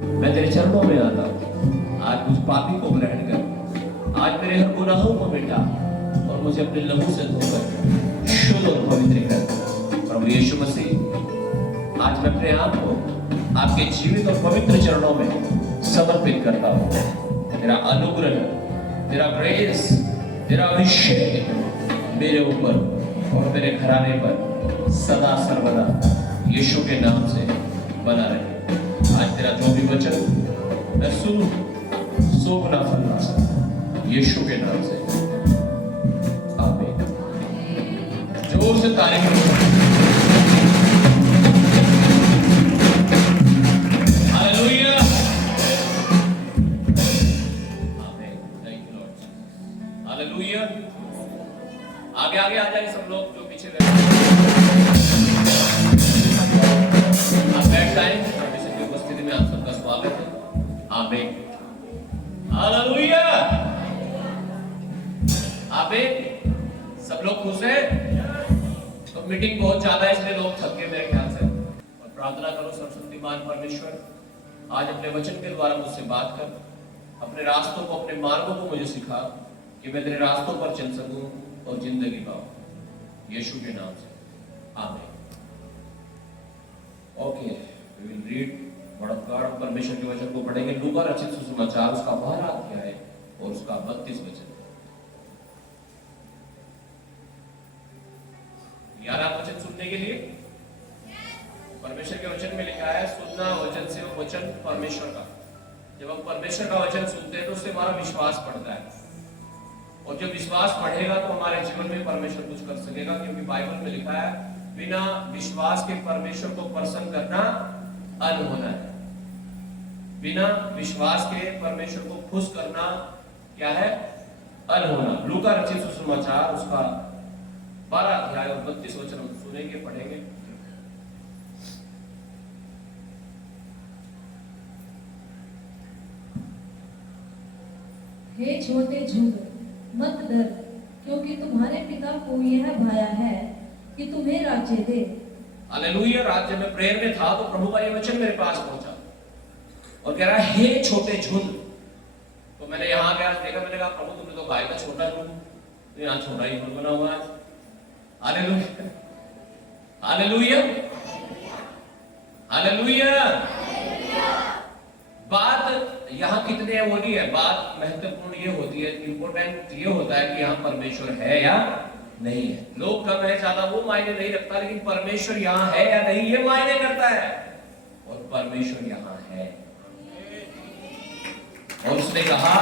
मैं तेरे चरणों में आता हूँ, आज मुझ पापी को ग्रहण कर, आज मेरे हर गुनाहों को मिटा और मुझे अपने लहू से धोकर शुद्ध और पवित्र कर। प्रभु यीशु मसीह, आज मैं अपने आप को आपके जीवित और पवित्र चरणों में समर्पित करता हूँ। तेरा अनुग्रह, तेरा ग्रेस, तेरा अभिषेक मेरे ऊपर और मेरे घराने पर सदा सर्वदा यीशु के नाम से बना रहे। आज तेरा जो भी वचन मैं सुनूं, सोना फलना सकता यीशु के नाम से, आमीन। जोर से तारीफ करो। हालेलुया, आमीन। Thank you Lord, hallelujah. आगे आगे आ जाए सब लोग जो पीछे बैठे, आप बैठ जाएं। परमेश्वर की उपस्थिति में आप सबका स्वागत है, आमीन। हालेलुया, आमीन। सब लोग खुश हैं? तो मीटिंग बहुत ज्यादा है इसलिए लोग थक गए मेरे ख्याल से। और प्रार्थना करो, सर्वशक्तिमान परमेश्वर आज अपने वचन के द्वारा मुझसे बात कर, अपने रास्तों को, अपने मार्गों को मुझे सिखा कि मैं तेरे रास्तों पर चल सकूं और जिंदगी पाऊं, यीशु के नाम से, आमीन। Okay, we will read word of God. परमेश्वर के वचन को पढ़ेंगे। लूका रचित सुसमाचार उसका 12वां अध्याय और उसका 32 वचन। 11 वचन सुनने के लिए परमेश्वर के वचन में लिखा है, सुनना वचन से वचन परमेश्वर का। जब हम परमेश्वर का वचन सुनते हैं तो उससे हमारा विश्वास बढ़ता है, और जब विश्वास बढ़ेगा तो हमारे जीवन में परमेश्वर कुछ कर सकेगा, क्योंकि बाइबल में लिखा है बिना विश्वास के परमेश्वर को प्रसन्न करना अनहोना है। बिना विश्वास के परमेश्वर को खुश करना क्या है? अनहोना। लूका रचित सुसमाचार उसका 12 अध्याय और 32 वचन सुनेंगे, पढ़ेंगे। हे छोटे झुंड, मत डर, क्योंकि तुम्हारे पिता को यह भाया है कि तुम्हें राज्य दे। हालेलुया। राज्य में प्रेयर में था तो प्रभु का ये वचन मेरे पास पहुंचा और कह रहा है, हे छोटे झुंड। तो मैंने यहाँ गया, देखा, मैंने कहा प्रभु तुमने तो गाय का छोटा झुंड, तो यहाँ छोटा ही झुंड बना हुआ है। Hallelujah, hallelujah, hallelujah. बात यहाँ कितने है वो नहीं है, बात महत्वपूर्ण ये होती है, इंपॉर्टेंट ये होता है कि यहाँ परमेश्वर है या नहीं है। लोग कम है ज्यादा वो मायने नहीं रखता, लेकिन परमेश्वर यहाँ है या नहीं ये मायने करता है। और परमेश्वर यहाँ है, और उसने कहा,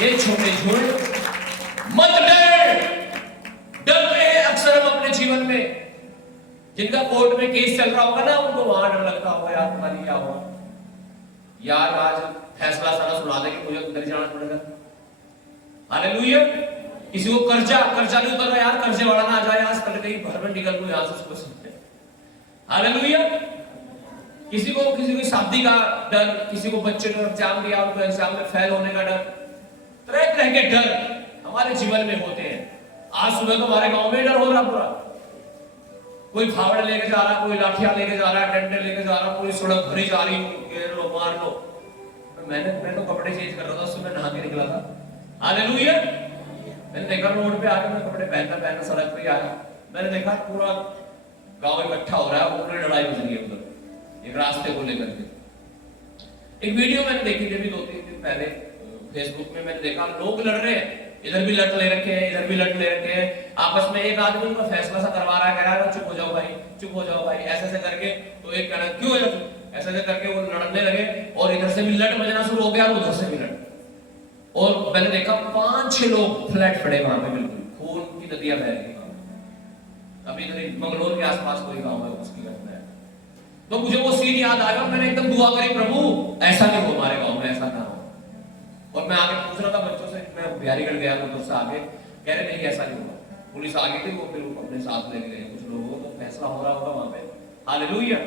ये छोटे झुंड मत डर। डरते हैं अक्सर हम अपने जीवन में, जिनका कोर्ट में केस चल रहा होगा ना, उनको वहां डर लगता होगा, यार तुम्हारी क्या होगा, यार आज फैसला सारा सुना दे कि मुझे उधर जाना पड़ेगा। हालेलुया। किसी को कर्जा नहीं उतर रहा, यार कर्जे वाला ना आ जाए, आज कल कहीं भर में निकल गए यहाँ से उसको सुनते। हालेलुया। किसी को शादी का डर, किसी को बच्चे ने एग्जाम दिया, उनको एग्जाम में फेल होने का डर, तरह तरह के डर हमारे जीवन में होते हैं। आज सुबह तो हमारे गांव में डर हो रहा पूरा, कोई फावड़ा लेके जा रहा, कोई लाठियां लेके जा रहा, डंडे लेके जा रहा, कोई सड़क भरी जा रही, घेर लो, मार लो। मैं तो कपड़े चेंज कर रहा था, उससे मैं नहा के निकला था। हालेलुया। मैंने देखा रोड पे आके मैं कपड़े पहनना सड़क पे आया, मैंने देखा पूरा गांव इकट्ठा हो रहा है, पूरी लड़ाई हो रही है उधर एक रास्ते को लेकर के। एक वीडियो मैंने देखी थी अभी 2-3 दिन पहले फेसबुक में, मैंने देखा लोग लड़ रहे हैं, इधर भी लट ले रखे हैं, इधर भी लट ले रखे हैं आपस में। एक आदमी उनका फैसला सा करवा रहा है, कह रहा है चुप हो जाओ भाई, चुप हो जाओ भाई, ऐसे करके। तो एक कह रहा क्यों है, ऐसे करके वो लड़ने लगे, और इधर से भी लट बजना शुरू हो गया और उधर से भी लट। और मैंने देखा 5-6 लोग फ्लैट पड़े वहां पे, बिल्कुल खून की नदियां बह रही। अभी इधर मंगलोर के आसपास कोई गांव है, उसकी घटना है। तो मुझे वो सीन याद आया, मैंने एकदम दुआ करी, प्रभु ऐसा नहीं हो हमारे गांव में, ऐसा ना हो। और मैं आगे पूछ रहा था बच्चों से, मैं बिहारीगढ़ गया उधर से आगे, कह रहे नहीं ऐसा नहीं होगा। पुलिस आ गई थी, वो फिर अपने साथ लेके गए कुछ लोगों को, फैसला हो रहा होगा वहां पे। हालेलुया।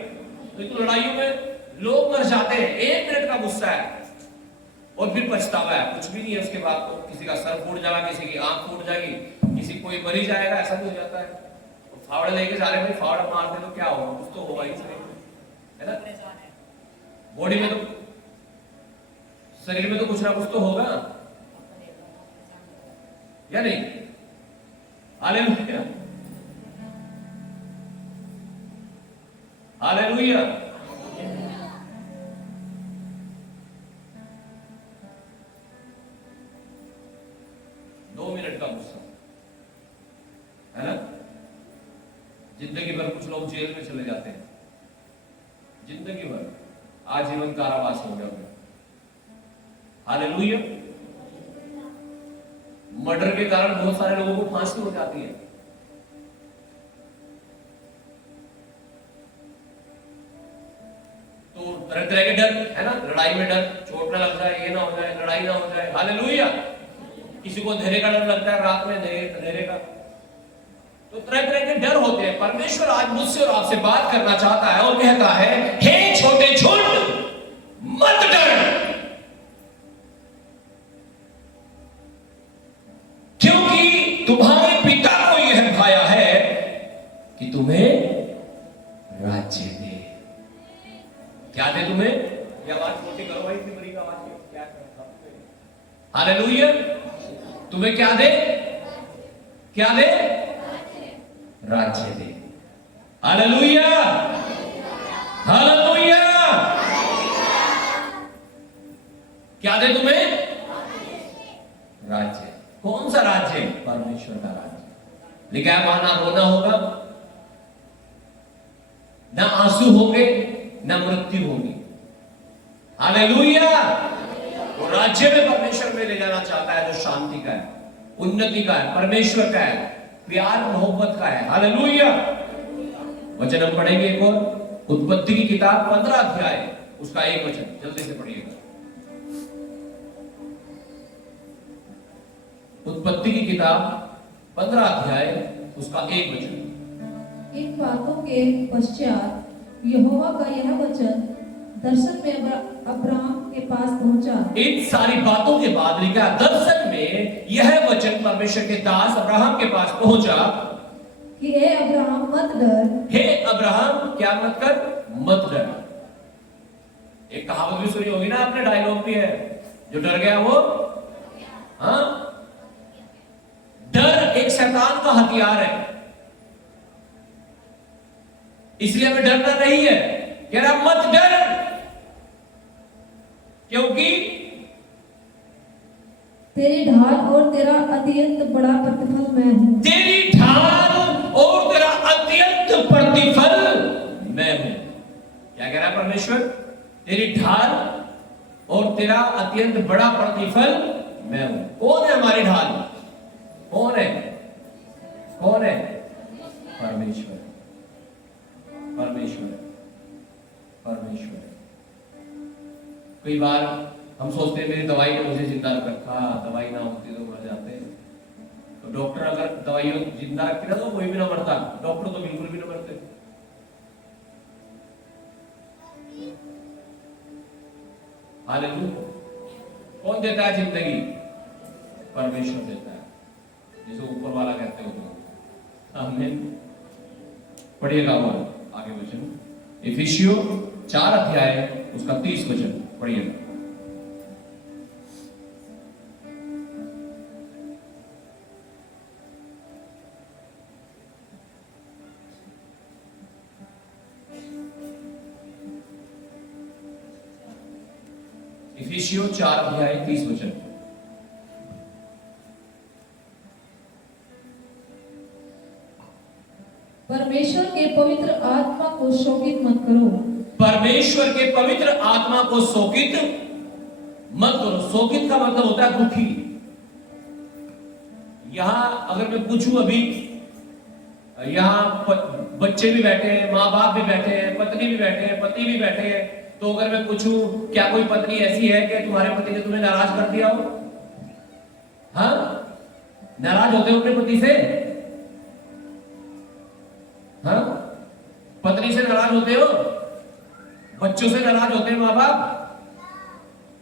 तो लड़ाइयों में लोग मर जाते हैं, 1 मिनट का गुस्सा है और फिर पछतावा है, कुछ भी नहीं है उसके बाद। तो किसी का सर फूट जाएगा, किसी की आंख फूट जाएगी, किसी कोई मरी जाएगा, ऐसा भी हो जाता है। तो फावड़ा लेके जा रहे हैं, फावड़ा मारते तो क्या होगा, कुछ तो होगा ही, है ना। बॉडी में तो शरीर में तो कुछ ना कुछ तो होगा, या नहीं? Hallelujah, hallelujah. का गुस्सा है ना। जिंदगी भर कुछ लोग जेल में चले जाते हैं, जिंदगी भर आजीवन कारावास हो गया उन्हें। हालेलुया। मर्डर के कारण बहुत सारे लोगों को फांसी हो जाती है। तो तरह तरह के डर है ना, लड़ाई में डर, चोट ना लग जाए, ये ना हो जाए, लड़ाई ना हो जाए। हालेलुया। किसी को अंधेरे का डर लगता है, रात में अंधेरे का। तो तरह तरह के डर होते हैं। परमेश्वर आज मुझसे और आपसे बात करना चाहता है और कहता है, हे छोटे झुंड मत डर, क्योंकि तुम्हारे पिता को यह भाया है कि तुम्हें राज्य दे। क्या दे तुम्हें? ये आवाज छोटी करो भाई, इतनी बड़ी आवाज क्या करता? हालेलुया। तुम्हें क्या दे? क्या दे? राज्य दे। Hallelujah, hallelujah. क्या दे तुम्हें? राज्य। कौन सा राज्य? परमेश्वर का राज्य। लिखा है, वहां ना रोना होगा, ना आंसू होंगे, ना मृत्यु होगी। हालेलुया। वो राज्य में परमेश्वर में ले जाना चाहता है जो शांति का है, उन्नति का है, परमेश्वर का है, प्यार मोहब्बत का है। हालेलुया। वचन हम पढ़ेंगे एक और, उत्पत्ति की किताब 15 अध्याय उसका 1 वचन, जल्दी से पढ़िएगा। उत्पत्ति की किताब 15 अध्याय उसका 1 वचन। इन बातों के पश्चात यहोवा का यह वचन दर्शन में अब्राहम के पास पहुंचा। इन सारी बातों के बाद लिखा, दर्शन में यह वचन परमेश्वर के दास अब्राहम के पास पहुंचा कि हे अब्राहम मत डर। हे अब्राहम क्या मत कर? मत डर। एक कहावत भी सुनी होगी ना आपने, डायलॉग भी है, जो डर गया वो, हाँ। डर एक शैतान का हथियार है, इसलिए हमें डरना नहीं है। कह रहा मत डर, क्योंकि तेरी ढाल और तेरा अत्यंत बड़ा प्रतिफल मैं हूं। तेरी ढाल और तेरा अत्यंत प्रतिफल मैं हूं। क्या कह रहा है परमेश्वर? तेरी ढाल और तेरा अत्यंत बड़ा प्रतिफल मैं हूं। कौन है हमारी ढाल? कौन है? कौन है? परमेश्वर। परमेश्वर, परमेश्वर। कई बार हम सोचते हैं मेरी दवाई ने मुझे जिंदा रखा, दवाई ना होती तो मर जाते। तो डॉक्टर अगर दवाई जिंदा रखती ना तो कोई भी ना मरता, डॉक्टर तो बिल्कुल भी ना मरते। हालेलुया। कौन देता है जिंदगी? परमेश्वर देता है, जिसे ऊपर वाला कहते हो। आमीन। पढ़िएगा वो आगे वचन, इफिसियों 4 अध्याय उसका 30 वचन पढ़िएगा। इफिसियों 4 अध्याय 30 वचन। परमेश्वर के पवित्र आत्मा को शोकित मत करो। परमेश्वर के पवित्र आत्मा को शोकित मत करो। शोकित का मतलब होता है दुखी। यहां अगर मैं पूछूं, अभी यहां बच्चे भी बैठे हैं, माँ बाप भी बैठे हैं, पत्नी भी बैठे हैं, पति भी बैठे हैं, तो अगर मैं पूछूं क्या कोई पत्नी ऐसी है कि तुम्हारे पति ने तुम्हें नाराज कर दिया हो? हाँ, नाराज होते हो अपने पति से? हाँ, पत्नी से नाराज होते हो? बच्चों से नाराज होते हैं माँ बाप?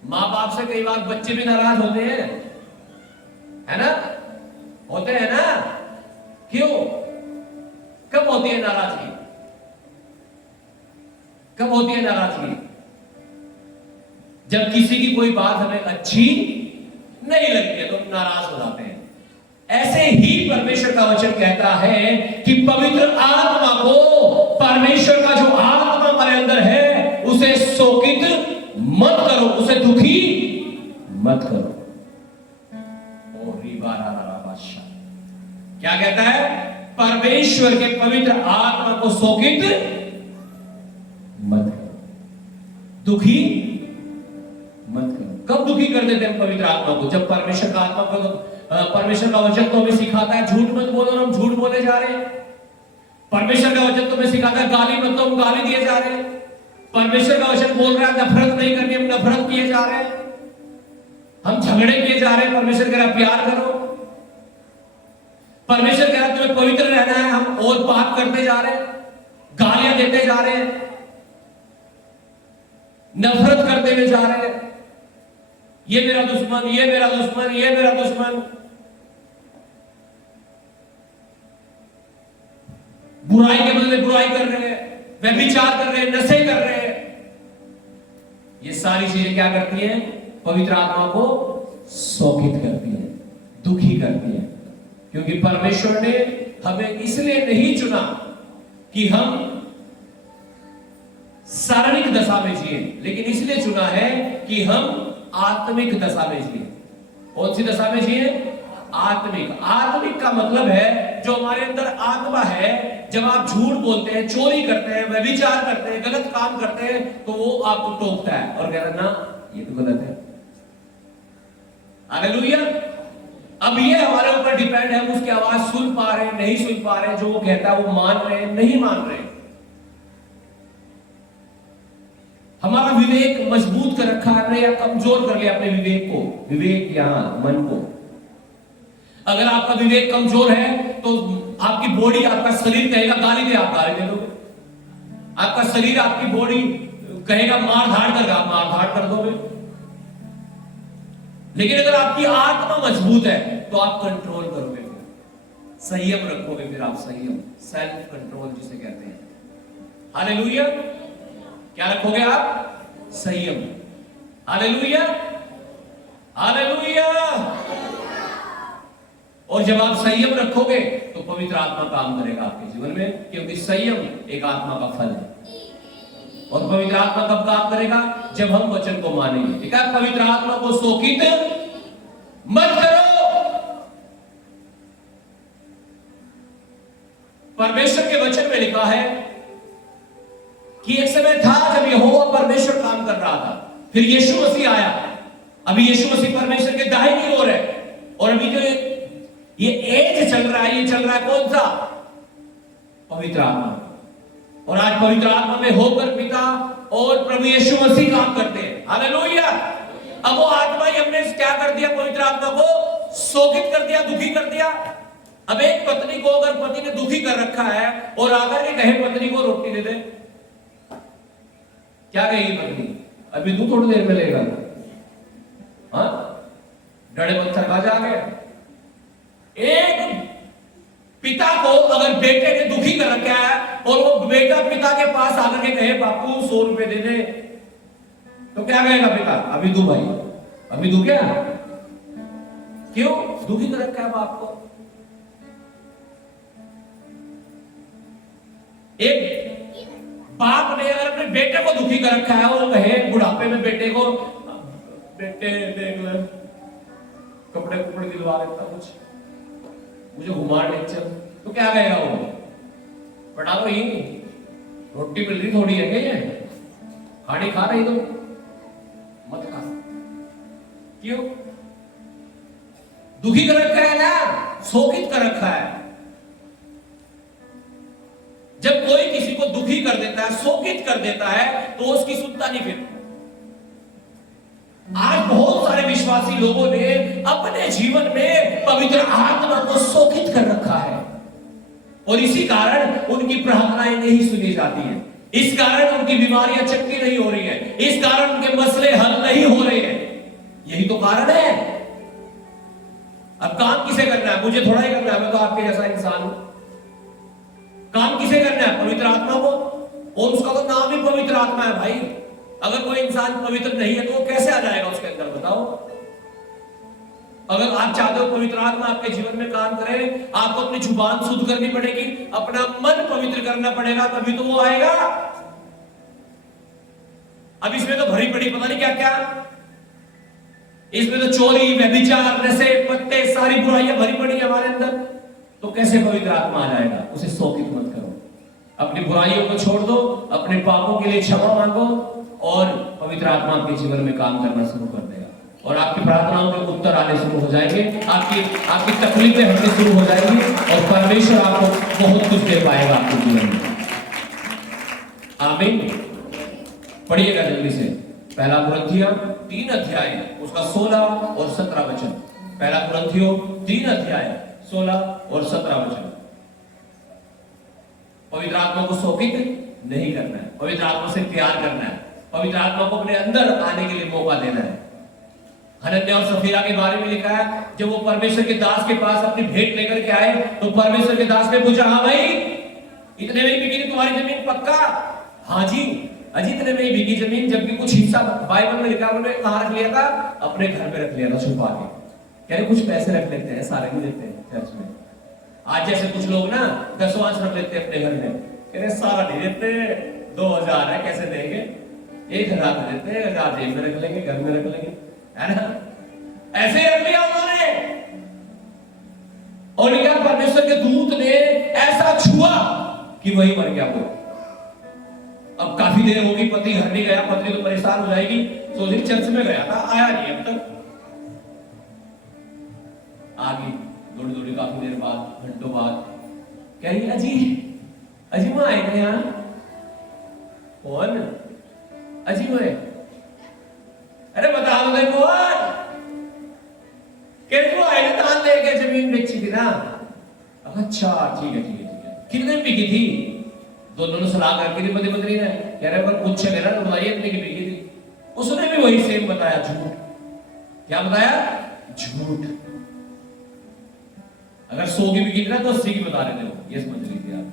माँ बाप से कई बार बच्चे भी नाराज होते हैं, है ना? होते हैं ना? क्यों? कब होती है नाराजगी? कब होती है नाराजगी? जब किसी की कोई बात हमें अच्छी नहीं लगती है तो नाराज हो जाते हैं। ऐसे ही परमेश्वर का वचन कहता है कि पवित्र आत्मा को, परमेश्वर का जो आत्मा हमारे अंदर है, उसे शोकित मत करो, उसे दुखी मत करो। क्या कहता है? परमेश्वर के पवित्र आत्मा को शोकित मत करो, दुखी मत करो। कब दुखी कर देते हैं पवित्र आत्मा को? जब परमेश्वर का आत्मा को, परमेश्वर का वचन तो हमें सिखाता है झूठ मत बोलो, हम झूठ बोले जा रहे हैं। परमेश्वर का वचन तो हमें सिखाता है गाली मत दो, हम गाली दिए जा रहे हैं। परमेश्वर का वचन बोल रहा है नफरत नहीं करनी, हम नफरत किए जा रहे हैं। हम झगड़े किए जा रहे हैं, परमेश्वर कह रहा है प्यार करो। परमेश्वर कह रहा है तुम्हें पवित्र रहना है, हम और पाप करते जा रहे हैं, गालियां देते जा रहे हैं, नफरत करते हुए जा रहे हैं। ये मेरा दुश्मन, ये मेरा दुश्मन, ये मेरा दुश्मन। बुराई के बदले बुराई कर रहे हैं, व्यभिचार कर रहे हैं, नशे कर रहे हैं। ये सारी चीजें क्या करती हैं? पवित्र आत्मा को शोकित करती है, दुखी करती है। क्योंकि परमेश्वर ने हमें इसलिए नहीं चुना कि हम शारीरिक दशा में जिए, लेकिन इसलिए चुना है कि हम आत्मिक दशा में जिए। कौन सी दशा में जिए? आत्मिक। आत्मिक का मतलब है जो हमारे अंदर आत्मा है। जब आप झूठ बोलते हैं, चोरी करते हैं, व्यभिचार करते हैं, गलत काम करते हैं, तो वो आपको टोकता है और कह रहा ना ये तो गलत है। हालेलुया। अब ये हमारे ऊपर डिपेंड है, हम उसकी आवाज सुन पा रहे हैं, नहीं सुन पा रहे हैं। जो वो कहता है वो मान रहे हैं, नहीं मान रहे हैं। हमारा विवेक मजबूत कर रखा है या कमजोर कर लिया अपने विवेक को? विवेक यहां मन को। अगर आपका विवेक कमजोर है तो आपकी बॉडी, आपका शरीर कहेगा गाली दे, आप गाली दे दोगे। आपका शरीर, आपकी बॉडी कहेगा मार धाड़ कर, आप मार धाड़ कर दोगे। लेकिन अगर आपकी आत्मा मजबूत है तो आप कंट्रोल करोगे, संयम रखोगे। फिर आप संयम, सेल्फ कंट्रोल जिसे कहते हैं। हालेलुया। क्या रखोगे आप? संयम। Hallelujah, hallelujah. और जब आप संयम रखोगे तो पवित्र आत्मा काम करेगा आपके जीवन में, क्योंकि संयम एक आत्मा का फल है। और पवित्र आत्मा कब काम करेगा? जब हम वचन को मानेंगे। ठीक है? पवित्र आत्मा को शोकित मत करो। परमेश्वर के वचन में लिखा है कि एक समय था जब यहोवा परमेश्वर काम कर रहा था, फिर यीशु मसीह आया। अभी यीशु मसीह परमेश्वर के दाहिनी ओर है। और अभी जो ये एज चल रहा है, ये चल रहा है कौन सा? पवित्र आत्मा। और आज पवित्र आत्मा में होकर पिता और प्रभु यीशु मसीह काम करते हैं। हालेलुया। अब वो आत्मा ही हमने क्या कर दिया? पवित्र आत्मा को शोकित कर दिया, दुखी कर दिया। अब एक पत्नी को अगर पति ने दुखी कर रखा है और आकर के कहे पत्नी को रोटी दे दे, क्या कहेगी पत्नी? अभी तू थोड़ी देर में लेगा। हाँ, डरे पत्थर खा जाके। एक पिता को अगर बेटे ने दुखी कर रखा है और वो बेटा पिता के पास आकर के कहे बापू 100 रुपए दे दे, तो क्या कहेगा पिता? अभी दू भाई, अभी दू। क्या? क्यों दुखी कर रखा है बाप को? एक बाप ने अगर अपने बेटे को दुखी कर रखा है और वो कहे बुढ़ापे में बेटे को, बेटे देख ले कपड़े कुपड़े दिलवा देता, कुछ मुझे घुमा ले चल, तो क्या कहेगा वो? पढ़ा तो ही रोटी मिल रही थोड़ी है क्या? ये खाड़ी खा रही तो मत खा। क्यों? दुखी कर रखा है ना, शोकित कर रखा है। जब कोई किसी को दुखी कर देता है, शोकित कर देता है, तो उसकी सुनता नहीं। फिर आज बहुत सारे विश्वासी लोगों ने अपने जीवन में पवित्र आत्मा को शोकित कर रखा है और इसी कारण उनकी प्रार्थनाएं नहीं सुनी जाती हैं। इस कारण उनकी बीमारियां चंगी नहीं हो रही हैं। इस कारण उनके मसले हल नहीं हो रहे हैं। यही तो कारण है। अब काम किसे करना है? मुझे थोड़ा ही करना है, मैं तो आपके जैसा इंसान हूं। काम किसे करना है? पवित्र आत्मा को। और उसका तो नाम ही पवित्र आत्मा है भाई। अगर कोई इंसान पवित्र नहीं है तो वो कैसे आ जाएगा उसके अंदर, बताओ। अगर आप चाहते हो पवित्र आत्मा आपके जीवन में काम करे, आपको अपनी जुबान शुद्ध करनी पड़ेगी, अपना मन पवित्र करना पड़ेगा, तभी तो वो आएगा। अब इसमें तो भरी पड़ी पता नहीं क्या क्या, इसमें तो चोरी, व्यभिचार, नशे, पत्ते, सारी बुराइयां भरी पड़ी है हमारे अंदर, तो कैसे पवित्र आत्मा आ जाएगा? उसे शोकित मत करो, अपनी बुराइयों को छोड़ दो, अपने पापों के लिए क्षमा मांगो और पवित्र आत्मा आपके जीवन में काम करना शुरू कर देगा और आपकी प्रार्थनाओं के उत्तर आने शुरू हो जाएंगे, आपकी तकलीफें हटनी शुरू हो जाएंगी और परमेश्वर आपको बहुत कुछ दे पाएगा आपके जीवन में। आमीन। पढ़िएगा जल्दी से, पहला कुरिन्थियों 3 अध्याय उसका 16 और 17 वचन। पहला कुरिन्थियों 3 अध्याय 16 और 17 वचन। पवित्र आत्मा को शोकित नहीं करना है, पवित्र आत्मा से प्यार करना है, पवित्र आत्मा को अपने अंदर आने के लिए मौका देना है। हनन्याह और सफीरा के बारे में लिखा है, जब वो परमेश्वर के दास के पास अपनी भेंट लेकर के आए तो परमेश्वर के दास ने पूछा, हाँ भाई इतने में ही बिकी तुम्हारी जमीन? पक्का? हाँ जी अजी इतने में ही बिकी जमीन। जबकि कुछ हिस्सा बाइबल में लिखा, उन्होंने कहाँ रख लिया था? अपने घर में रख लिया था छुपा के। कह रहे कुछ पैसे रख लेते हैं, सारे नहीं देते हैं चर्च में। आज जैसे कुछ लोग ना 10वां रख लेते हैं अपने घर में, कह रहे सारा नहीं देते, 2000 है कैसे देंगे, 1000 देते हैं, 1000 जेब में रख लेंगे, घर में रख लेंगे, है ना? ऐसे रख लिया उन्होंने। और क्या परमेश्वर के दूत ने ऐसा छुआ कि वही मर गया वो। अब काफी देर होगी, पति घर नहीं गया, पत्नी तो परेशान हो जाएगी, सोच रही चर्च में गया था, आया नहीं अब तक। आ गई दौड़ी दौड़ी काफी देर बाद, घंटों बाद, कह रही अजी मां आए थे यहाँ। कौन? अजी मां। अरे बता दो देखो, वो आए थे दान लेके, जमीन बेची थी ना। अच्छा ठीक है कितने में बिकी थी? दोनों ने सलाह करके थी पति ने, कह रहे पर पूछे मेरा तो बताइए इतने की बिकी थी। उसने भी वही सेम बताया, झूठ। क्या बताया? झूठ। अगर 100 की बिकी थी ना तो 80 की बता रहे थे वो, ये समझ लीजिए आप।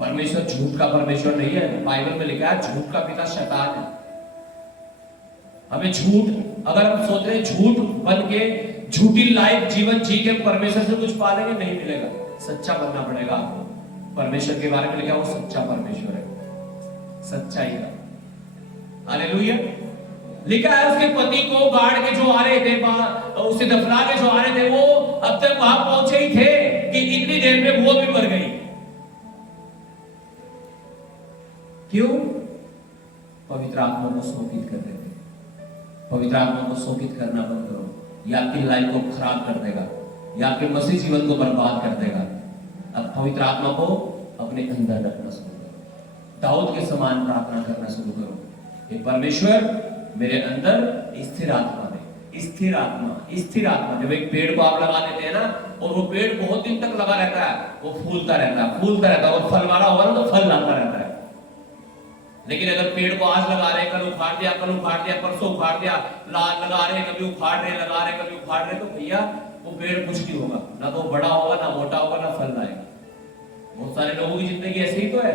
परमेश्वर झूठ का परमेश्वर नहीं है। बाइबल में लिखा है झूठ का पिता शैतान है। हमें झूठ, अगर हम सोच रहे झूठ बन के झूठी लाइफ जीवन जी के परमेश्वर से कुछ पालेंगे, नहीं मिलेगा। सच्चा बनना पड़ेगा आपको। परमेश्वर के बारे में लिखा, वो सच्चा परमेश्वर है, सच्चाई का। हालेलुया। लिखा है उसके पति को गाड़ के जो आ रहे थे, उसे दफना के जो आ रहे थे, वो अब तक वहां पहुंचे ही थे कि इतनी देर में वो भी मर गई। क्यों? पवित्र आत्मा को शोकित कर देते। पवित्र आत्मा को शोकित करना बंद करो, ये आपकी लाइफ को खराब कर देगा, ये आपके मसीह जीवन को बर्बाद कर देगा। अब पवित्र आत्मा को अपने अंदर रखना शुरू करो, दाऊद के समान प्रार्थना करना शुरू करो, हे परमेश्वर मेरे अंदर स्थिर आत्मा दे। स्थिर आत्मा। जब एक पेड़ को आप लगा देते हैं ना, और वो पेड़ बहुत दिन तक लगा रहता है, वो फूलता रहता है, और फल वाला होगा ना तो फल लाता रहता है। लेकिन अगर पेड़ को आज लगा रहे, कल उखाड़ दिया, परसों उखाड़ दिया, लगा रहे, कभी उखाड़ रहे, लगा रहे, कभी उखाड़ रहे, तो भैया वो पेड़ कुछ नहीं होगा, ना तो बड़ा होगा, ना मोटा होगा, ना फल लाएगा। बहुत सारे लोगों की जिंदगी ऐसे ही तो है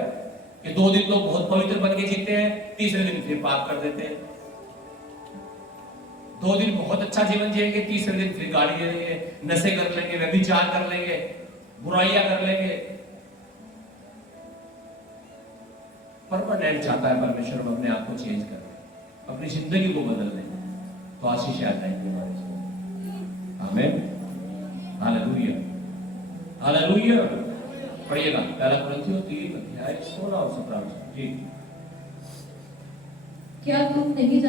कि 2 दिन तो बहुत पवित्र बन के जीते हैं, तीसरे दिन फिर पाप कर देते हैं। 2 दिन बहुत अच्छा जीवन जिएंगे, तीसरे दिन फिर गाड़ी ले लेंगे, नशे कर लेंगे, व्यभिचार कर लेंगे, बुराइयां कर लेंगे। परमानेंट चाहता है परमेश्वर अपने आप को चेंज कर, अपनी जिंदगी को बदल ले, तो आशीष आ जाएंगे हमारे जीवन। आमीन। Hallelujah, hallelujah. पढ़िएगा पहला कुरिन्थियों 3 अध्याय 16 और 17 जी। क्या तुम नहीं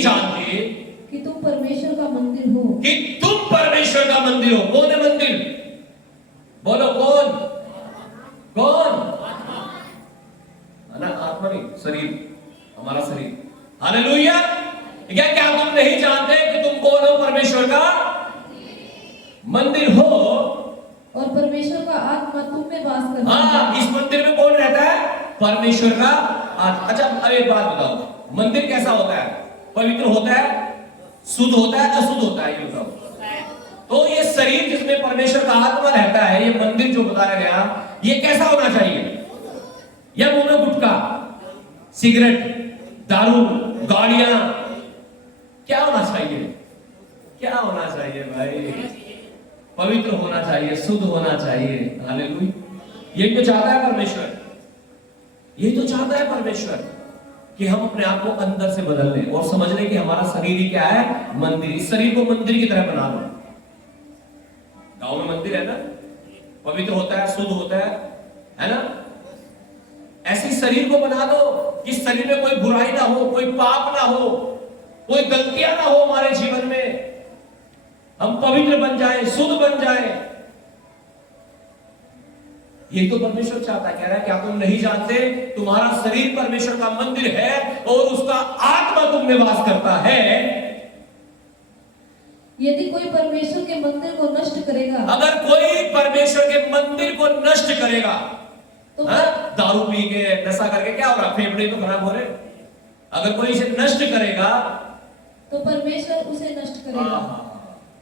जानते कि तुम परमेश्वर का मंदिर हो? कि तुम परमेश्वर का मंदिर हो। कौन है मंदिर? बोलो कौन? ना आत्मा नहीं, शरीर, हमारा शरीर। हालेलुया। क्या तुम नहीं जानते कि तुम कौन हो? परमेश्वर का मंदिर हो, और परमेश्वर का आत्मा तुम में वास करता है। हाँ, इस मंदिर में कौन रहता है? परमेश्वर का आत्मा। अच्छा अब एक बात बताओ, मंदिर कैसा होता है? पवित्र होता है, शुद्ध होता है, अशुद्ध होता है? ये बताओ। तो ये शरीर जिसमें परमेश्वर का आत्मा रहता है, ये मंदिर जो बताया गया, ये कैसा होना चाहिए? या मुंह में गुटखा, सिगरेट, दारू, गाड़ियां, क्या होना चाहिए? क्या होना चाहिए भाई? पवित्र होना चाहिए, शुद्ध होना चाहिए। हालेलुया। यही तो चाहता है परमेश्वर, यही तो चाहता है परमेश्वर कि हम अपने आप को अंदर से बदल लें और समझ लें कि हमारा शरीर ही क्या है? मंदिर। इस शरीर को मंदिर की तरह बना लो। गांव में मंदिर है ना, पवित्र होता है, शुद्ध होता है ना? ऐसे शरीर को बना दो कि शरीर में कोई बुराई ना हो, कोई पाप ना हो, कोई गलतियां ना हो हमारे जीवन में। हम पवित्र बन जाएं, शुद्ध बन जाएं। ये तो परमेश्वर चाहता है। कह रहा है क्या तुम नहीं जानते तुम्हारा शरीर परमेश्वर का मंदिर है और उसका आत्मा तुम में वास करता है। यदि कोई परमेश्वर के मंदिर को नष्ट करेगा, अगर कोई परमेश्वर के मंदिर को नष्ट करेगा तो दारू पी के, नशा करके, क्या हो रहा? फेफड़े तो खराब हो रहे। अगर कोई इसे नष्ट करेगा तो परमेश्वर उसे नष्ट करेगा।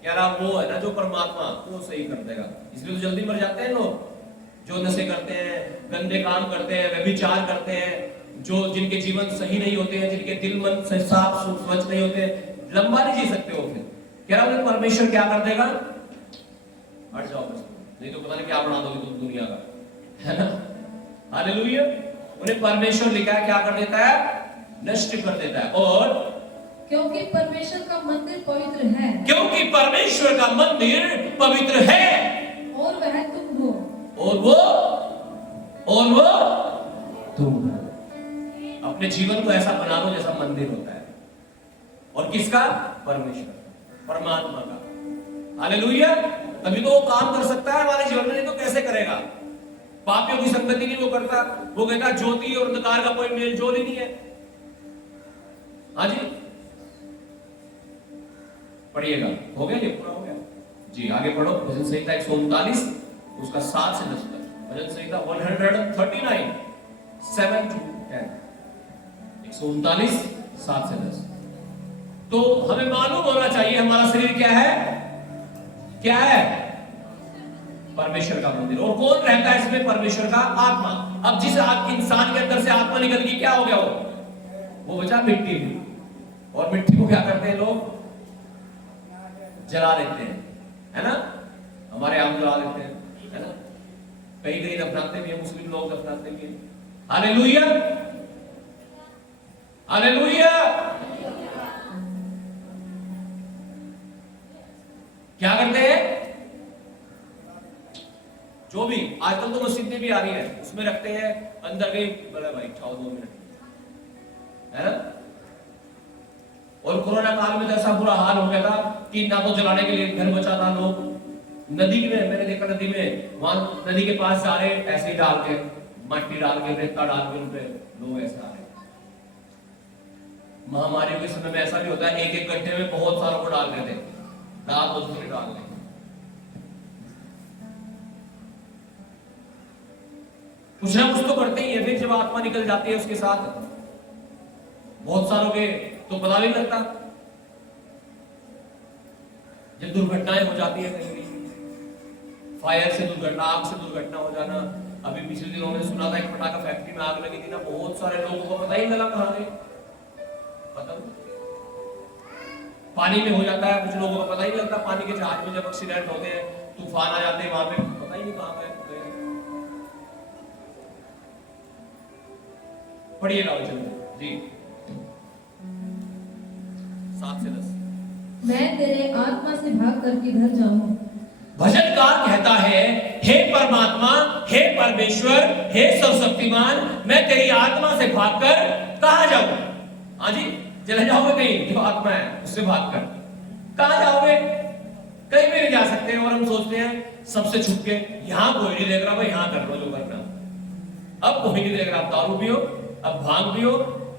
कह रहा वो है ना जो परमात्मा, वो सही कर देगा। इसलिए तो जल्दी मर जाते हैं लोग जो नशे करते हैं, गंदे काम करते हैं, व्यभिचार करते हैं, जो जिनके जीवन सही नहीं होते हैं, जिनके दिल मन से साफ स्वच्छ नहीं होते, लंबा नहीं जी सकते हो। फिर कह रहा हूं परमेश्वर क्या कर देगा? हट जाओ बस, नहीं तो पता नहीं क्या बना दोगे तुम दुनिया का, है ना? हालेलुया। उन्हें परमेश्वर लिखा है क्या कर देता है? नष्ट कर देता है। और क्योंकि परमेश्वर का मंदिर पवित्र है, क्योंकि परमेश्वर का मंदिर पवित्र है और वह तुम हो, और वो तुम हो। अपने जीवन को ऐसा बना लो जैसा मंदिर होता है। और किसका? परमेश्वर, परमात्मा का। हालेलुया। तभी तो वो काम कर सकता है हमारे जीवन में, नहीं तो कैसे करेगा? पापियों की संगति नहीं वो करता। वो कहता ज्योति और अंधकार का कोई मेल जोल ही नहीं है। हाँ जी, पढ़िएगा। हो गया, ये पूरा हो गया जी। आगे पढ़ो। भजन संहिता 139 उसका 7 से 10 तक। भजन संहिता 139 7 to 10, 139 7 से 10। तो हमें मालूम होना चाहिए हमारा शरीर क्या है? क्या है? परमेश्वर का मंदिर। और कौन रहता है इसमें? परमेश्वर का आत्मा। अब जिस इंसान के अंदर से आत्मा निकल गई, क्या हो गया? वो बचा मिट्टी में। और मिट्टी को क्या करते हैं लोग? जला देते हैं, है ना? हमारे यहाँ जला देते हैं, है ना? कहीं कहीं दफनाते भी हैं, मुस्लिम लोग दफनाते भी हैं। Hallelujah, hallelujah. क्या करते हैं? जो भी आजकल तो मस्जिदें भी आ रही है, उसमें रखते हैं अंदर गई, बोला भाई खाओ 2 मिनट, है ना? और कोरोना काल में तो ऐसा बुरा हाल हो गया था कि ना तो जलाने के लिए घर बचा था। लोग नदी में, मैंने देखा नदी में, वहां नदी के पास जा रहे ऐसे ही डाल के, मट्टी डाल के, रेता डाल के, उनपे लोग ऐसा आ रहे। महामारी के समय में ऐसा भी होता है, एक एक गड्ढे में बहुत सारों को डाल देते, रात दूसरे डाल देते। कुछ ना कुछ तो करते ही है। फिर जब आत्मा निकल जाती है उसके साथ, बहुत सारों के तो पता नहीं लगता। जब दुर्घटनाएं हो जाती है, कहीं फायर से दुर्घटना, आग से दुर्घटना हो जाना। अभी पिछले दिनों में सुना था एक पटाखा फैक्ट्री में आग लगी थी ना, बहुत सारे लोगों को पता ही नहीं लगा कहां गए। पता पानी में हो जाता है, कुछ लोगों को पता ही नहीं लगता। पानी के जहाज में जब एक्सीडेंट होते हैं, तूफान आ जाते हैं, वहां पे पता ही नहीं कहां गए। पढ़िएगा जी 7 से 10। मैं तेरे आत्मा से भागकर किधर जाऊं? भजनकार कहता है, हे परमात्मा, हे परमेश्वर, हे सर्वशक्तिमान, मैं तेरी आत्मा से भागकर कहां जाऊं? हाँ जी, चले जाओगे कहीं? जो आत्मा है उससे भागकर कहां जाओगे? कहीं भी नहीं जा सकते। और हम सोचते हैं सबसे छुप के, यहां कोई नहीं देख रहा भाई, यहां कर लो जो करना। अब कोई नहीं देख रहा, अब दारू पियो, अब भांग पियो,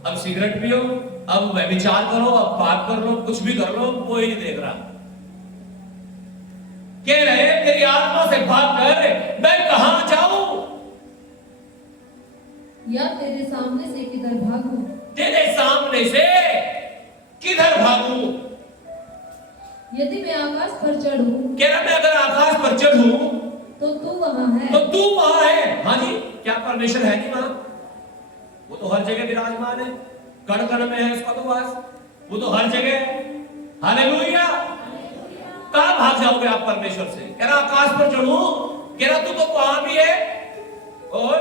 अब सिगरेट पियो, अब व्यभिचार करो, अब पाप कर लो, कुछ भी कर लो, कोई नहीं देख रहा। कह रहे तेरी आत्मा से भागकर मैं कहां जाऊं? या तेरे सामने से किधर भागूं? तेरे सामने से किधर भागूं? यदि मैं आकाश पर चढ़ूं, कह रहा मैं अगर आकाश पर चढ़ूं तो तू वहां है। तो तू वहां है। हाँ जी, क्या परमेश्वर है नहीं वहां? वो तो हर जगह विराजमान है, कण कण में है उसका तो वास, वो तो हर जगह है। हालेलुया। कहां भाग जाओगे आप परमेश्वर से? कह रहा आकाश पर चढ़ूं, कह रहा तू तो वहां भी है। और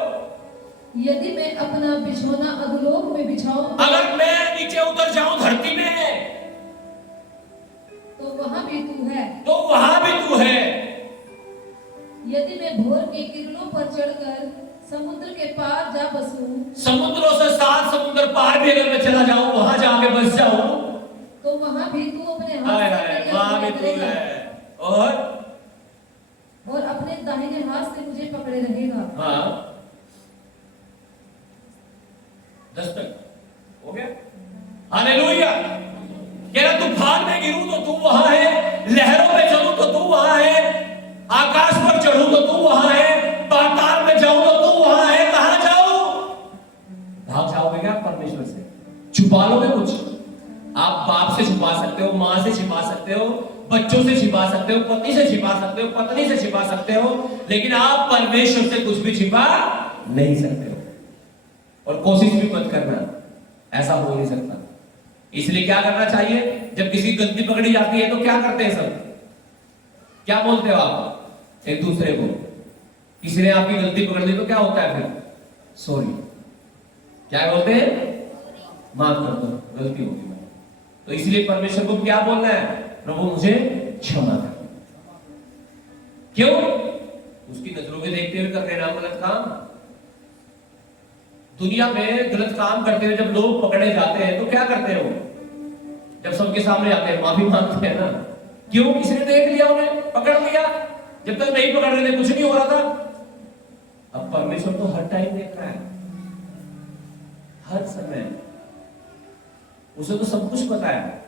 यदि मैं अपना बिछौना अधोलोक में बिछाऊं, अगर मैं नीचे उतर जाऊं धरती में, तो वहां भी तू है। तो वहां भी तू है। यदि मैं भोर की किरणों पर चढ़कर समुद्र के पार जा बसूं, समुद्रों से 7 समुद्र पार भी अगर मैं चला जाऊं, वहां जाके बस जाऊं, तो वहां भी तू अपने हाय हाथ हाय से वहां भी मेरी तू अगुवाई है। करेगा और अपने दाहिने हाथ से मुझे पकड़े रहेगा। हाँ 10 तक हो गया। हालेलुया। कह रहा तूफान में गिरूं तो तू वहां है, लहरों में चलूं तो तू वहां है, आकाश पर चढ़ूं तो तू वहां है, पाताल में जाऊं तो तू वहां है। कहां जाऊं? भाग जाओगे क्या परमेश्वर से? छुपा लोगे कुछ? आप बाप से छुपा सकते हो, मां से छुपा सकते हो, बच्चों से छिपा सकते हो, पति से छिपा सकते हो, पत्नी से छिपा सकते हो, लेकिन आप परमेश्वर से कुछ भी छिपा नहीं सकते हो। और कोशिश भी मत करना, ऐसा हो नहीं सकता। इसलिए क्या करना चाहिए? जब किसी गलती पकड़ी जाती है तो क्या करते हैं सब? क्या बोलते हो आप एक दूसरे को? किसी ने आपकी गलती पकड़ ली तो क्या होता है फिर? सॉरी। क्या बोलते हैं? माफ कर दो, गलती होगी। तो इसलिए परमेश्वर को क्या बोलना है? प्रभु मुझे क्षमा कर। क्यों? उसकी नजरों में देखते हुए कर रहे ना गलत काम। दुनिया में गलत काम करते हुए जब लोग पकड़े जाते हैं तो क्या करते हो? जब सबके सामने आते हैं माफी मांगते हैं ना। क्यों? किसी ने देख लिया, उन्हें पकड़ लिया। जब तक नहीं पकड़ रहे थे कुछ नहीं हो रहा था। अब परमेश्वर तो हर टाइम देख रहा है, हर समय। उसे तो सब कुछ पता है।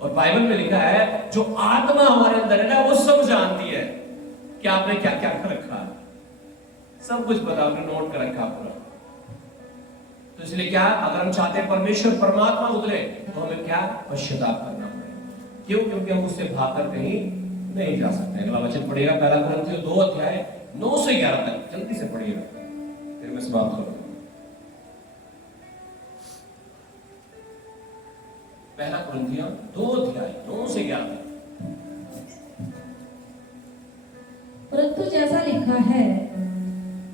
और बाइबल में लिखा है जो आत्मा हमारे अंदर है ना, वो सब जानती है कि आपने क्या क्या कर रखा है। सब कुछ पता, आपने नोट कर रखा पूरा। तो इसलिए क्या, अगर हम चाहते हैं परमेश्वर परमात्मा उतरे तो हमें क्या? पश्चाताप करना पड़ेगा। क्यों? क्योंकि हम उससे भागकर कहीं नहीं जा सकते। अगला वचन पढ़िएगा, पहला कुरिन्थियों 2 अध्याय 9 से 11 तक। जल्दी से पढ़िएगा, फिर मैं समाप्त करूंगा। पहला कुरिन्थियों 2 अध्याय 9 से 11 तक। परंतु जैसा लिखा है,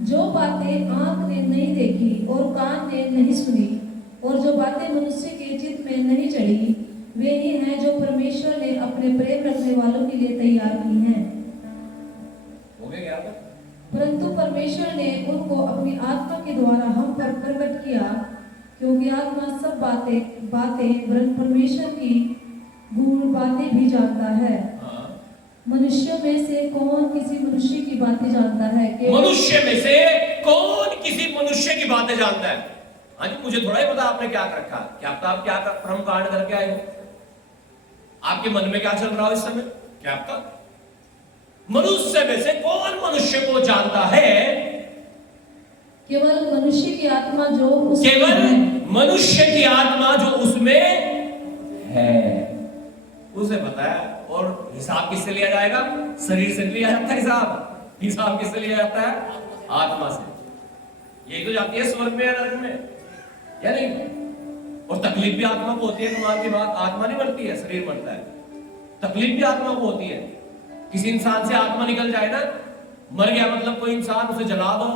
जो बातें आंख ने नहीं देखी और कान ने नहीं सुनी और जो बातें मनुष्य के चित्त में नहीं चढ़ी, वे ही हैं जो परमेश्वर ने अपने प्रेम रखने वालों के लिए तैयार की हैं। हो गया 11 तक। परंतु परमेश्वर ने उनको अपनी आत्मा के द्वारा हम पर प्रकट किया, क्योंकि आत्मा सब बातें वरन परमेश्वर की गूढ़ बातें भी जानता है। मनुष्यों में से कौन किसी मनुष्य की बातें जानता है? मनुष्य में से कौन किसी मनुष्य की बातें जानता है? हाँ जी, मुझे थोड़ा ही पता आपने क्या कर रखा। क्या पता आप क्या कर्म कांड करके आए हो? आपके मन में क्या चल रहा हो इस समय? क्या पता? मनुष्य में से कौन मनुष्य को जानता है? केवल मनुष्य की आत्मा जो उसमें केवल है। मनुष्य की आत्मा जो उसमें है, उसे पता है। और हिसाब किससे लिया जाएगा? शरीर से लिया जाता है हिसाब किससे लिया जाता है? आत्मा से। यही तो जाती है स्वर्ग में या नरक में, या नहीं? और तकलीफ भी आत्मा को होती है। कमाल की बात, आत्मा नहीं मरती है, शरीर मरता है। तकलीफ भी आत्मा को होती है। किसी इंसान से आत्मा निकल जाए ना, मर गया मतलब कोई इंसान, उसे जला दो,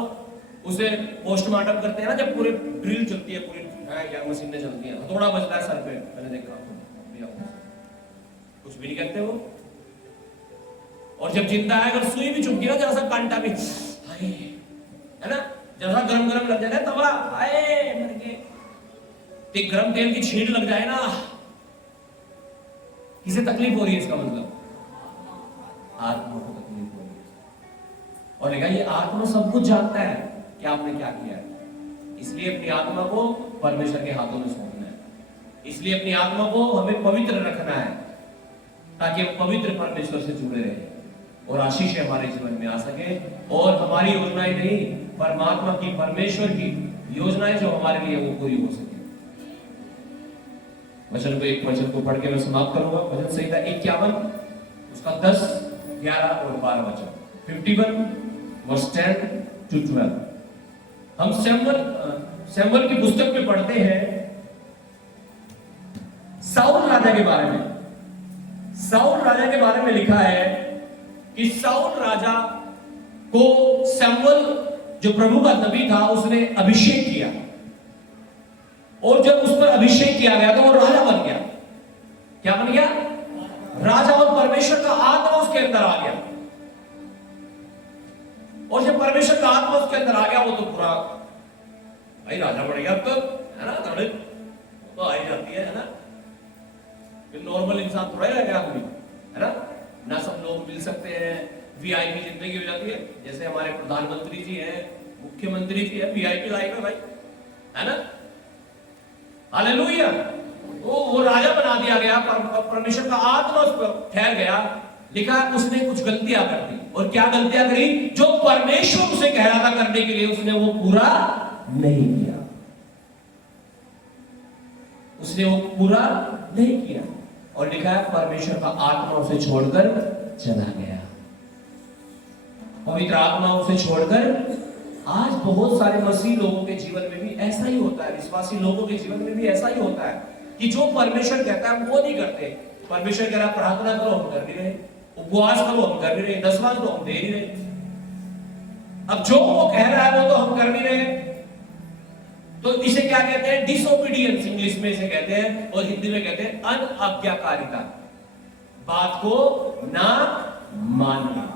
उसे पोस्टमार्टम करते हैं ना, जब पूरे ड्रिल चलती है, पूरी क्या मशीनें चलती हैं, हथौड़ा बजता है सर पे, मैंने देखा। कुछ भी नहीं करते वो। और जब जिंदा है, अगर सुई भी चुभती ना, जरा सा कांटा भी, हाय, है ना, जरा सा गरम गरम लग जाए तवा, हाय मर गए। तो गरम तेल की छींट लग जाए ना, किसे तकलीफ हो रही है? इसका मतलब आत्मा को तकलीफ हो रही है। और देखा, ये आत्मा सब कुछ जानता है कि आपने क्या किया है। इसलिए अपनी आत्मा को परमेश्वर के हाथों में सौंपना है। इसलिए अपनी आत्मा को हमें पवित्र रखना है, ताकि हम पवित्र परमेश्वर से जुड़े रहें और आशीष हमारे जीवन में आ सके। और हमारी योजनाएं नहीं, परमात्मा की, परमेश्वर की योजनाएं जो हमारे लिए वो पूरी हो सके। वचन को, एक वचन को पढ़ के मैं समाप्त करूंगा। वचन संहिता 51 उसका 10, 11 और 12 वचन। 51 वर्स 10 to 12। हम शमूएल की पुस्तक में पढ़ते हैं साउल राजा के बारे में। साउल राजा के बारे में लिखा है कि साउल राजा को शमूएल जो प्रभु का नबी था उसने अभिषेक किया, और जब उस पर अभिषेक किया गया तो वो राजा बन गया। क्या बन गया? राजा। और परमेश्वर का आत्मा उसके अंदर आ गया, और जब परमेश्वर का आत्मा उसके अंदर आ गया वो तो पूरा भाई राजा बन गया। अब तो है ना, तो आई जाती है ना, नॉर्मल इंसान थोड़ा ही रहेगा आदमी, है ना सब लोग मिल सकते हैं, वीआईपी जिंदगी हो जाती है। जैसे हमारे प्रधानमंत्री जी हैं, मुख्यमंत्री जी हैं, वीआईपी लाइफ है भाई, है ना। हालेलुया। वो राजा बना दिया गया, परमेश्वर का आत्मा उस पर ठहर गया। लिखा उसने कुछ गलतियां कर दी, और क्या गलतियां करी? जो परमेश्वर उसे कह रहा था करने के लिए उसने वो पूरा नहीं किया, उसने वो पूरा नहीं किया। और लिखा है परमेश्वर का आत्मा उसे छोड़कर चला गया। पवित्र आत्मा उसे छोड़कर। आज बहुत सारे मसीह लोगों के जीवन में भी ऐसा ही होता है, विश्वासी लोगों के जीवन में भी ऐसा ही होता है कि जो परमेश्वर कहता है वो नहीं करते। परमेश्वर कह रहा है प्रार्थना करो, हम कर नहीं रहे, उपवास करो, हम कर नहीं रहे, दसवां तो हम दे नहीं रहे। अब जो वो कह रहा है वो तो हम कर नहीं रहे, तो इसे क्या कहते हैं? डिसोबीडियंस इंग्लिश में इसे कहते हैं, और हिंदी में कहते हैं अनाज्ञाकारिता, बात को ना मानना।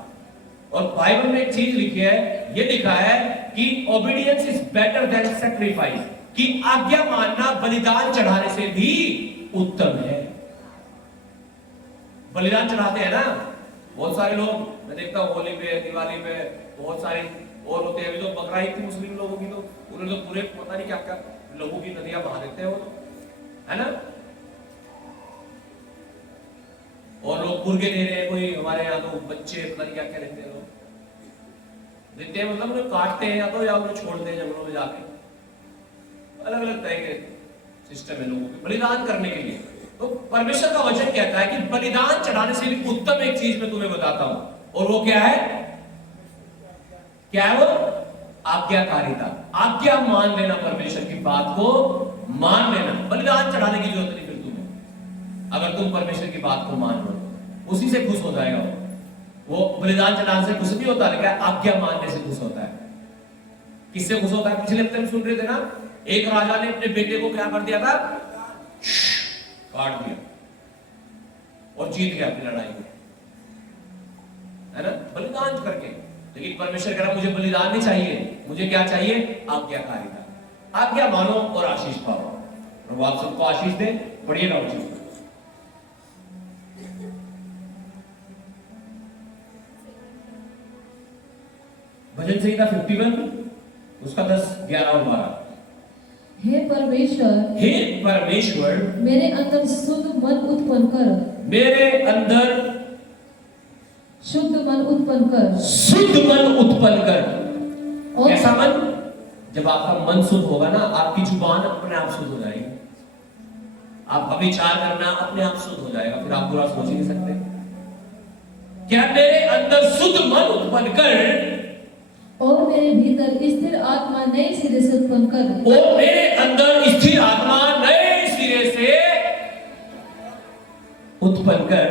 और बाइबल में एक चीज लिखी है, ये लिखा है कि obedience is better than sacrifice, कि आज्ञा मानना बलिदान चढ़ाने से भी उत्तम है। बलिदान चढ़ाते हैं ना बहुत सारे लोग, मैं देखता हूँ होली पे, दिवाली पे, बहुत सारे और होते हैं। अभी तो बकरा ईद थी मुस्लिम लोगों की, तो उन्होंने तो पूरे पता नहीं क्या क्या लोगों की नदियां बहा देते हैं वो तो, है ना। और लोग मुर्गे दे रहे हैं, कोई हमारे यहाँ तो बच्चे पता नहीं क्या क्या देते हैं, लोग देते हैं, मतलब उन्हें काटते हैं या उन्हें छोड़ते हैं जंगलों में जाके। अलग अलग तरह के सिस्टम है लोगों के बलिदान करने के लिए। तो परमेश्वर का वचन कहता है कि बलिदान चढ़ाने से भी उत्तम एक चीज मैं तुम्हें बताता हूं, और वो क्या है? क्या है वो? आज्ञाकारिता। आज्ञा मान लेना, परमेश्वर की बात को मान लेना। बलिदान चढ़ाने की जरूरत नहीं फिर तुम्हें, अगर तुम परमेश्वर की बात को मान लो, उसी से खुश हो जाएगा वो बलिदान चढ़ाने से खुश नहीं होता, लेकिन आज्ञा मानने से खुश होता है। किससे खुश होता है? पिछले हफ्ते में सुन रहे थे ना, एक राजा ने अपने बेटे को क्या कर दिया था? काट दिया, और जीत गया अपनी लड़ाई में, है ना, बलिदान करके। लेकिन परमेश्वर कह रहा मुझे बलिदान नहीं चाहिए, मुझे क्या चाहिए? आज्ञाकारिता। आज्ञा मानो और आशीष पाओ। प्रभु आप सबको आशीष दे। पढ़िए ना उसी भजन संहिता 51 उसका 10, 11 और 12। हे परमेश्वर, मेरे अंदर शुद्ध मन उत्पन्न कर, मेरे अंदर शुद्ध मन उत्पन्न कर, शुद्ध मन उत्पन्न कर। और कैसा मन? जब आपका मन शुद्ध होगा ना, आपकी जुबान अपने आप शुद्ध हो जाएगी, आप अविचार करना अपने आप शुद्ध हो जाएगा, फिर आप बुरा सोच ही नहीं सकते। क्या? मेरे अंदर शुद्ध मन उत्पन्न कर, और मेरे भीतर स्थिर आत्मा नए सिरे से उत्पन्न कर, और मेरे अंदर स्थिर आत्मा नए सिरे से उत्पन्न कर।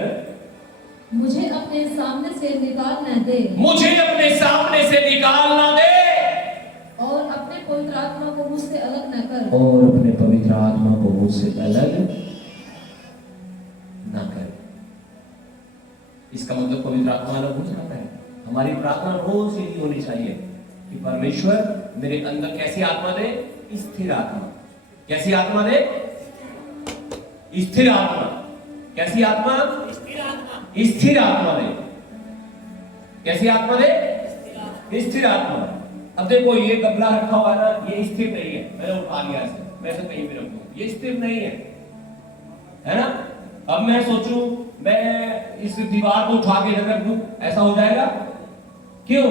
मुझे अपने सामने से निकालना दे, मुझे अपने सामने से निकालना दे, और अपने पवित्र आत्मा को मुझसे अलग न कर, और अपने पवित्र आत्मा को मुझसे अलग न कर। इसका मतलब पवित्र आत्मा अलग हो जाता है। हमारी प्रार्थना रोज यही होनी चाहिए कि परमेश्वर मेरे अंदर कैसी आत्मा दे? स्थिर आत्मा। कैसी आत्मा दे? स्थिर आत्मा। कैसी आत्मा? स्थिर आत्मा दे। कैसी आत्मा दे? स्थिर आत्मा। अब देखो ये गमला रखा हुआ है ना, ये स्थिर नहीं है, मैंने उठा लिया इसे, मैं इसे कहीं भी रख दूं, ये स्थिर नहीं है ना। अब मैं सोचूं मैं इस दीवार को उठा के रख दूं, ऐसा हो जाएगा? क्यों?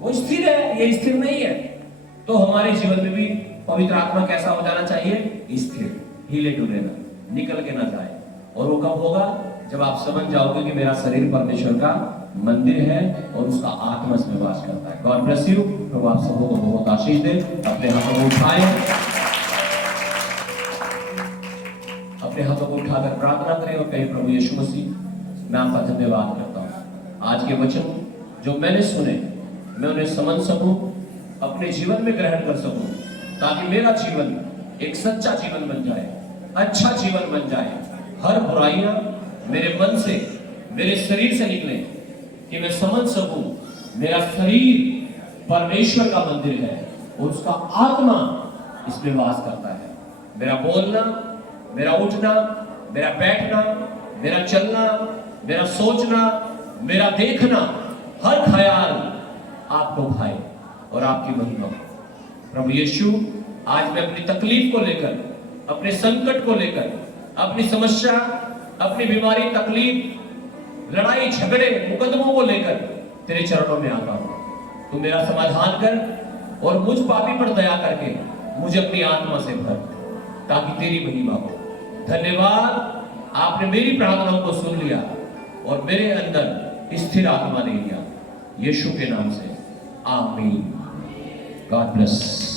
वो स्थिर है, ये स्थिर नहीं है। तो हमारे जीवन में भी पवित्र आत्मा कैसा हो जाना चाहिए? स्थिर, हिले डुले ना, निकल के ना जाए। और वो कब होगा? जब आप समझ जाओगे कि मेरा शरीर परमेश्वर का मंदिर है और उसका आत्मा इसमें वास करता है। God bless you. प्रभु आप सबको को बहुत आशीष दे। अपने हाथों को उठाएं, अपने हाथों को उठाकर प्रार्थना करें और कहें, प्रभु यीशु मसीह मैं आपका धन्यवाद करता हूँ। आज के वचन जो मैंने सुने मैं उन्हें समझ सकूं, अपने जीवन में ग्रहण कर सकूं, ताकि मेरा जीवन एक सच्चा जीवन बन जाए, अच्छा जीवन बन जाए। हर बुराइयां मेरे मन से, मेरे शरीर से निकले, कि मैं समझ सकूं मेरा शरीर परमेश्वर का मंदिर है और उसका आत्मा इसमें वास करता है। मेरा बोलना, मेरा उठना, मेरा बैठना, मेरा चलना, मेरा सोचना, मेरा देखना, हर ख्याल आपको भाए और आपकी महिमा हो। प्रभु यीशु, आज मैं अपनी तकलीफ को लेकर, अपने संकट को लेकर, अपनी समस्या, अपनी बीमारी, तकलीफ, लड़ाई झगड़े, मुकदमों को लेकर तेरे चरणों में आता हूं। तू मेरा समाधान कर और मुझ पापी पर दया करके मुझे अपनी आत्मा से भर, ताकि तेरी महिमा हो। धन्यवाद, आपने मेरी प्रार्थनाओं को सुन लिया और मेरे अंदर स्थिर आत्मा दे दिया। यीशु के नाम से आमीन। God bless.